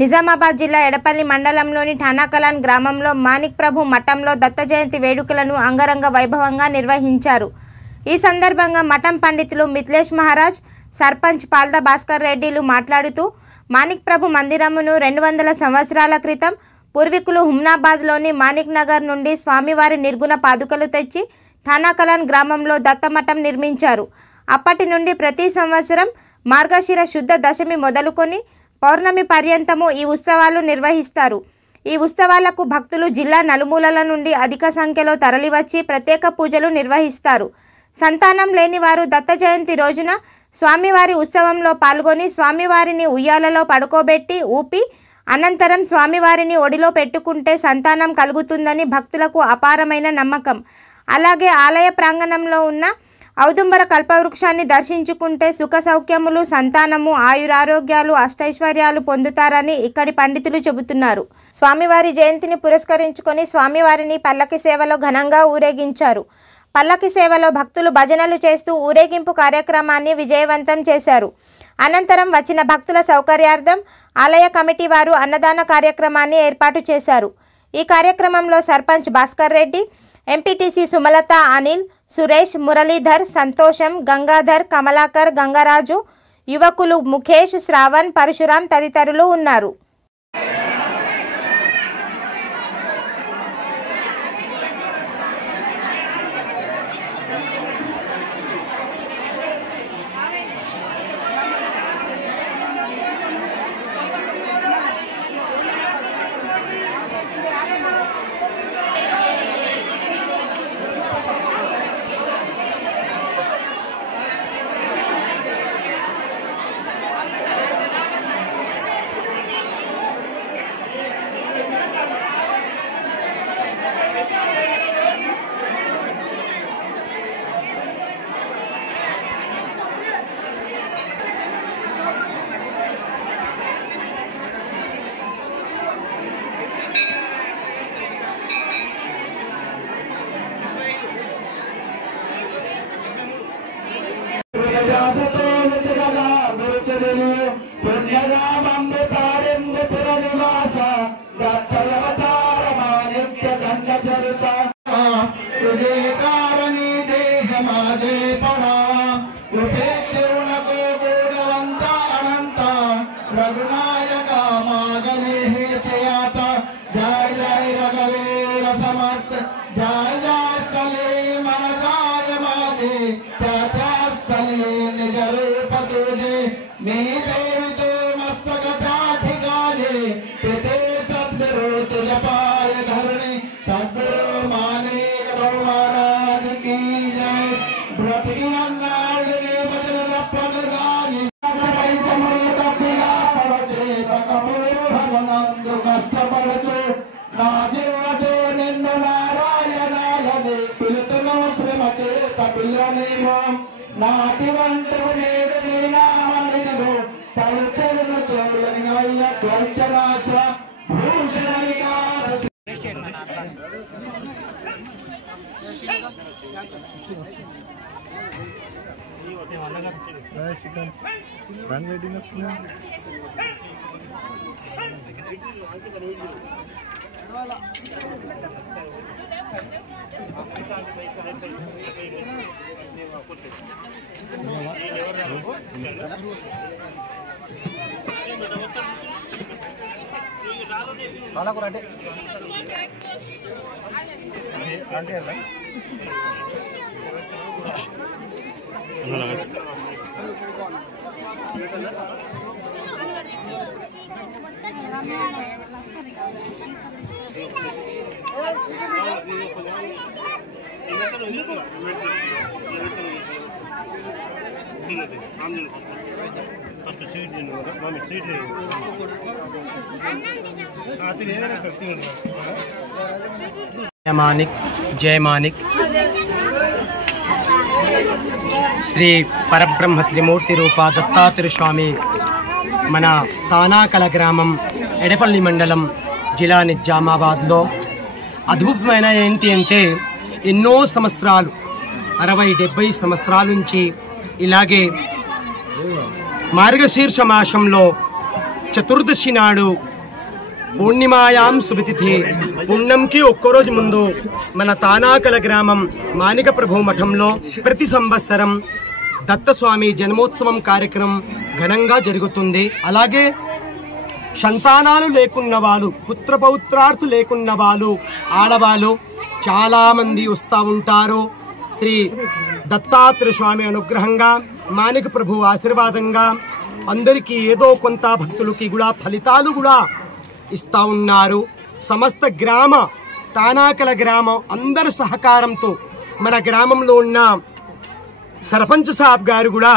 నిజామాబాద్ జిల్లా ఎడపల్లి మండలంలోని ఠానాకలాన్ గ్రామంలో మాణిక్ ప్రభు మఠంలో దత్త జయంతి వేడుకలను అంగరంగ వైభవంగా నిర్వహించారు. ఈ సందర్భంగా మఠం పండితులు మిథిలేష్ మహారాజ్, సర్పంచ్ పాల్దా భాస్కర్ రెడ్డిలు మాట్లాడుతూ మాణిక్ ప్రభు మందిరమును 200 సంవత్సరాల క్రితం పూర్వీకులు హుమ్నాబాద్లోని మాణిక్ నగర్ నుండి స్వామివారి నిర్గుణ పాదుకలు తెచ్చి ఠానాకలాన్ గ్రామంలో దత్తమఠం నిర్మించారు. అప్పటి నుండి ప్రతి సంవత్సరం మార్గశిర శుద్ధ దశమి మొదలుకొని పౌర్ణమి పర్యంతము ఈ ఉత్సవాలు నిర్వహిస్తారు. ఈ ఉత్సవాలకు భక్తులు జిల్లా నలుమూలల నుండి అధిక సంఖ్యలో తరలివచ్చి ప్రత్యేక పూజలు నిర్వహిస్తారు. సంతానం లేని వారు దత్త జయంతి రోజున స్వామివారి ఉత్సవంలో పాల్గొని స్వామివారిని ఉయ్యాలలో పడుకోబెట్టి ఊపి అనంతరం స్వామివారిని ఒడిలో పెట్టుకుంటే సంతానం కలుగుతుందని భక్తులకు అపారమైన నమ్మకం. అలాగే ఆలయ ప్రాంగణంలో ఉన్న ఔదుంబర కల్పవృక్షాన్ని దర్శించుకుంటే సుఖ సౌఖ్యములు, సంతానము, ఆయురారోగ్యాలు, అష్టైశ్వర్యాలు పొందుతారని ఇక్కడి పండితులు చెబుతున్నారు. స్వామివారి జయంతిని పురస్కరించుకొని స్వామివారిని పల్లకి సేవలో ఘనంగా ఊరేగించారు. పల్లకి సేవలో భక్తులు భజనలు చేస్తూ ఊరేగింపు కార్యక్రమాన్ని విజయవంతం చేశారు. అనంతరం వచ్చిన భక్తుల సౌకర్యార్థం ఆలయ కమిటీ వారు అన్నదాన కార్యక్రమాన్ని ఏర్పాటు చేశారు. ఈ కార్యక్రమంలో సర్పంచ్ భాస్కర్ రెడ్డి, ఎంపీటీసీ సుమలత, అనిల్, సురేష్, మురళీధర్, సంతోషం, గంగాధర్, కమలాకర్, గంగరాజు, యువకులు ముఖేష్, శ్రావణ్, పరశురాం తదితరులు ఉన్నారు. जय मानिक श्री परब्रह्म त्रिमूर्ति रूप दत्तात्रेय स्वामी मन तानाकल ग्रामं एडपल्ली मंडलम जिला निजामाबाद अद्भुतమైన ఏంటి అంటే ఎన్నో సంవత్సరాలు 60-70 సంవత్సరాల నుంచి ఇలాగే మార్గశీర్ష మాసంలో చతుర్దశి నాడు పూర్ణిమాయాం శుభతిథి పుణ్యంకి ఒక్కరోజు ముందు మన తానాకల గ్రామం మాణిక ప్రభు మఠంలో ప్రతి సంవత్సరం దత్తస్వామి జన్మోత్సవం కార్యక్రమం ఘనంగా జరుగుతుంది. అలాగే సంతానాలు లేకున్న వాళ్ళు, పుత్రపౌత్రార్థు లేకున్న వాళ్ళు, ఆడవాళ్ళు చాలామంది వస్తూ ఉంటారు. శ్రీ దత్తాత్రేయ స్వామి అనుగ్రహంగా, మాణిక ప్రభు ఆశీర్వాదంగా అందరికీ ఏదో కొంత భక్తులకి కూడా ఫలితాలు కూడా ఇస్తూ ఉన్నారు. సమస్త గ్రామ తానాకల గ్రామం అందరి సహకారంతో మన గ్రామంలో ఉన్న సర్పంచ్ సాబ్ గారు కూడా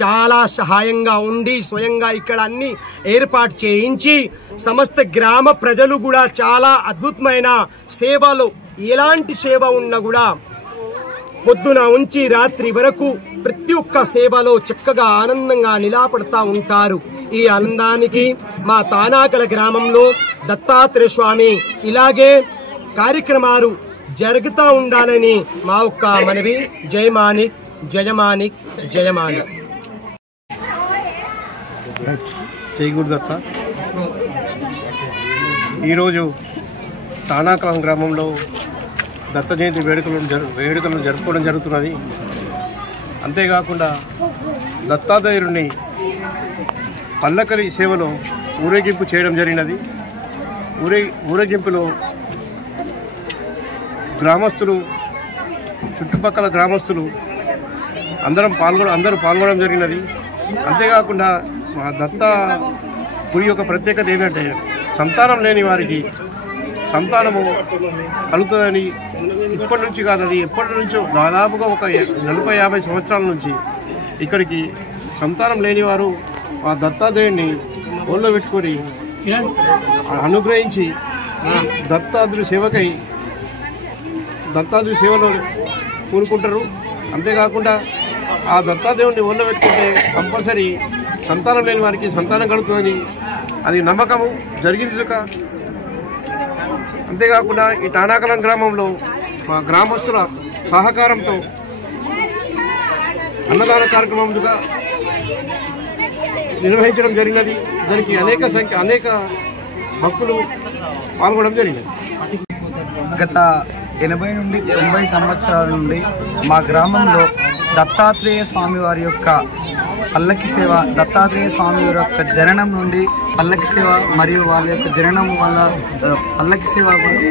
చాలా సహాయంగా ఉండి స్వయంగా ఇక్కడ అన్ని ఏర్పాటు చేయించి సమస్త గ్రామ ప్రజలు కూడా చాలా అద్భుతమైన సేవలు, ఎలాంటి సేవ ఉన్నా కూడా పొద్దున ఉంచి రాత్రి వరకు ప్రతి ఒక్క సేవలో చక్కగా ఆనందంగా నిలబడతా ఉంటారు. ఈ ఆనందానికి మా తానాకల గ్రామంలో దత్తాత్రేయ స్వామి ఇలాగే కార్యక్రమాలు జరుగుతూ ఉండాలని మా ఒక్క మనవి. జయమానిక్ జయమానిక్ జయమానిక్. జై గురుదత్త. ఈరోజు తానాకలం గ్రామంలో దత్త జయంతి వేడుకలను జరుపుకోవడం జరుగుతున్నది. అంతేకాకుండా దత్తాత్రేయుని పల్లకలి సేవలో ఊరేగింపు చేయడం జరిగినది. ఊరేగింపులో గ్రామస్తులు, చుట్టుపక్కల గ్రామస్తులు అందరూ పాల్గొనడం జరిగినది. అంతేకాకుండా మా దత్త గుడి యొక్క ప్రత్యేకత ఏంటంటే సంతానం లేని వారికి సంతానము కలుగుతుందని ఇప్పటి నుంచి కాదు, అది ఎప్పటి నుంచో దాదాపుగా ఒక 40-50 సంవత్సరాల నుంచి ఇక్కడికి సంతానం లేని వారు ఆ దత్తాత్రేయుని ఒళ్ళో పెట్టుకొని అనుగ్రహించి దత్తాత్రేయ సేవలో కూరుకుంటారు. అంతేకాకుండా ఆ దత్తాత్రేయుని ఒళ్ళో పెట్టుకుంటే కంపల్సరీ సంతానం లేని వారికి సంతానం కలుగుతుందని అది నమ్మకము జరిగింది. అంతేకాకుండా ఈ తానాకలం గ్రామంలో మా గ్రామస్తుల సహకారంతో అన్నదాన కార్యక్రమంగా నిర్వహించడం జరిగినది. దానికి అనేక భక్తులు పాల్గొనడం జరిగినది. గత 80 నుండి 90 సంవత్సరాల నుండి మా గ్రామంలో దత్తాత్రేయ స్వామి వారి యొక్క పల్లకి సేవ, దత్తాత్రేయ స్వామి వారి యొక్క జననం నుండి పల్లకి సేవ మరియు వాళ్ళ యొక్క జననం వల్ల పల్లకి సేవ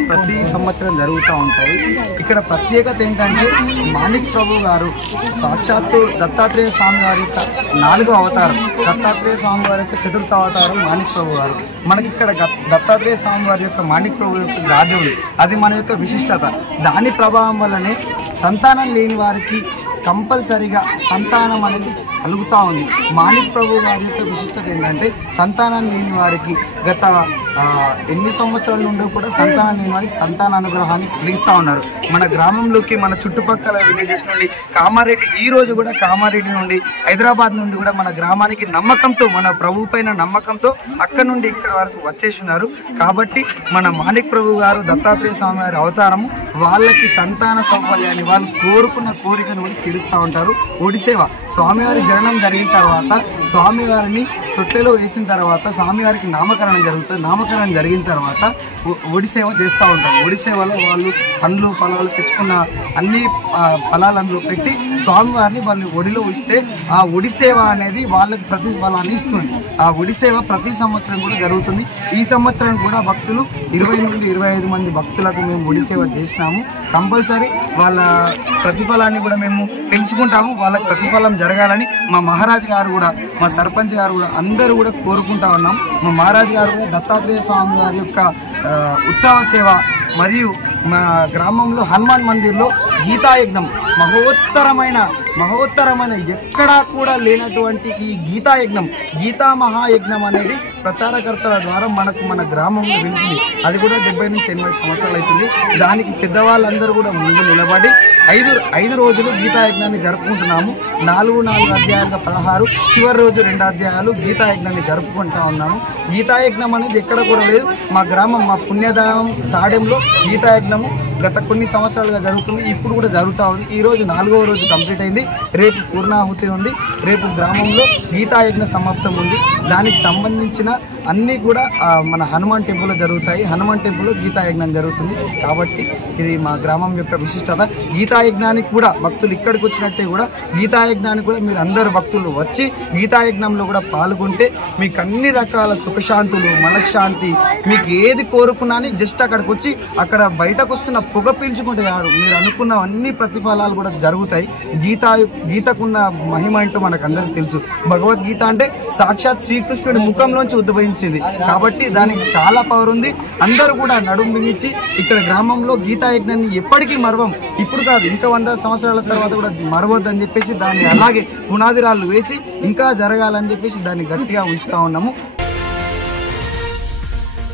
ప్రతి సంవత్సరం జరుగుతూ ఉంటాయి. ఇక్కడ ప్రత్యేకత ఏంటంటే మాణిక్ ప్రభు గారు సాక్షాత్తు దత్తాత్రేయ స్వామి వారి యొక్క 4వ అవతారం, దత్తాత్రేయ స్వామి వారి యొక్క 4వ అవతారం మాణిక్ ప్రభు గారు. మనకి ఇక్కడ దత్తాత్రేయ స్వామి వారి యొక్క మాణిక్ ప్రభు యొక్క గాథ ఉంది. అది మన యొక్క విశిష్టత. దాని ప్రభావం వల్లనే సంతానం లేని వారికి కంపల్సరిగా సంతానం అనేది కలుగుతూ ఉంది. మాణిక్ ప్రభు గారి యొక్క విశిష్టత ఏంటంటే సంతానం లేని వారికి గత ఎన్ని సంవత్సరాల నుండి కూడా సంతానం లేని వారికి సంతాన అనుగ్రహాన్ని కలిగిస్తూ ఉన్నారు. మన గ్రామంలోకి, మన చుట్టుపక్కల విలేజెస్ నుండి, కామారెడ్డి, ఈ రోజు కూడా కామారెడ్డి నుండి, హైదరాబాద్ నుండి కూడా మన గ్రామానికి నమ్మకంతో, మన ప్రభు పైన నమ్మకంతో అక్కడ నుండి ఇక్కడ వరకు వచ్చేస్తున్నారు. కాబట్టి మన మాణిక్ ప్రభు గారు దత్తాత్రేయ స్వామి వారి అవతారము వాళ్ళకి సంతాన సౌకర్యాన్ని, వాళ్ళు కోరుకున్న కోరికను కూడా తీరుస్తూ ఉంటారు. ఒడిసేవ, స్వామివారి జననం జరిగిన తర్వాత స్వామివారిని తొట్టెలో వేసిన తర్వాత స్వామివారికి నామకరణం జరుగుతుంది. నామకరణం జరిగిన తర్వాత ఒడిసేవ చేస్తూ ఉంటారు. ఒడిసేవలో వాళ్ళు పండ్లు ఫలాలు తెచ్చుకున్న అన్ని ఫలాలు అందులో పెట్టి స్వామివారిని వాళ్ళు ఒడిలో ఇస్తే ఆ ఒడిసేవ అనేది వాళ్ళకి ప్రతి ఫలాన్ని ఇస్తుంది. ఆ ఒడిసేవ ప్రతి సంవత్సరం కూడా జరుగుతుంది. ఈ సంవత్సరం కూడా భక్తులు 20 నుండి 25 మంది భక్తులకు మేము ఒడిసేవ చేసినాము. కంపల్సరీ వాళ్ళ ప్రతిఫలాన్ని కూడా మేము తెలుసుకుంటాము. వాళ్ళకి ప్రతిఫలం జరగాలని మా మహారాజు గారు కూడా, మా సర్పంచ్ గారు కూడా అందరూ కూడా కోరుకుంటా ఉన్నాం. మా మహారాజు గారు కూడా దత్తాత్రేయ స్వామి వారి యొక్క ఉత్సవ సేవ మరియు మా గ్రామంలో హనుమాన్ మందిర్లో గీతాయజ్ఞం, మహోత్తరమైన ఎక్కడా కూడా లేనటువంటి ఈ గీతాయజ్ఞం, గీతా మహాయజ్ఞం అనేది ప్రచారకర్తల ద్వారా మన గ్రామంలో వెలిసింది. అది కూడా 70 నుంచి 80 సంవత్సరాలు అవుతుంది. దానికి పెద్దవాళ్ళందరూ కూడా ముందు నిలబడి 5 రోజులు గీతాయజ్ఞాన్ని జరుపుకుంటున్నాము. 4 అధ్యాయాలుగా 16, చివరి రోజు 2 అధ్యాయాలు గీతాయజ్ఞాన్ని జరుపుకుంటా ఉన్నాము. గీతాయజ్ఞం అనేది ఎక్కడ కూడా లేదు. మా గ్రామం, మా పుణ్యధామం తాడెంలో గీతాయజ్ఞము గత కొన్ని సంవత్సరాలుగా జరుగుతుంది, ఇప్పుడు కూడా జరుగుతూ ఉంది. ఈరోజు 4వ రోజు కంప్లీట్ అయింది. రేపు పూర్ణాహుతి ఉంది. రేపు గ్రామంలో గీతాయజ్ఞ సమాప్తం ఉంది. దానికి సంబంధించిన అన్నీ కూడా మన హనుమాన్ టెంపుల్లో జరుగుతాయి. హనుమాన్ టెంపుల్లో గీతాయజ్ఞం జరుగుతుంది. కాబట్టి ఇది మా గ్రామం యొక్క విశిష్టత. గీతాయజ్ఞానికి కూడా భక్తులు ఇక్కడికి వచ్చినట్టే కూడా గీతాయజ్ఞానికి కూడా మీరు అందరు భక్తులు వచ్చి గీతాయజ్ఞంలో కూడా పాల్గొంటే మీకు అన్ని రకాల సుఖశాంతులు, మనశ్శాంతి, మీకు ఏది కోరుకున్నా జస్ట్ అక్కడికి వచ్చి అక్కడ బయటకు వస్తున్న పొగ పీల్చుకుంటే మీరు అనుకున్న అన్ని ప్రతిఫలాలు కూడా జరుగుతాయి. గీతకున్న మహిమ ఏంటో మనకు అందరికీ తెలుసు. భగవద్గీత అంటే సాక్షాత్ శ్రీకృష్ణుడి ముఖంలోంచి ఉద్భవించింది కాబట్టి దానికి చాలా పవర్ ఉంది. అందరూ కూడా నడుము బిగించి ఇక్కడ గ్రామంలో గీతాయజ్ఞాన్ని ఎప్పటికీ మరవం, ఇప్పుడు కాదు ఇంకా 100 సంవత్సరాల తర్వాత కూడా మరవద్దని చెప్పేసి దాన్ని అలాగే పునాది రాళ్ళు వేసి ఇంకా జరగాలని చెప్పేసి దాన్ని గట్టిగా ఉంచుతా ఉన్నాము.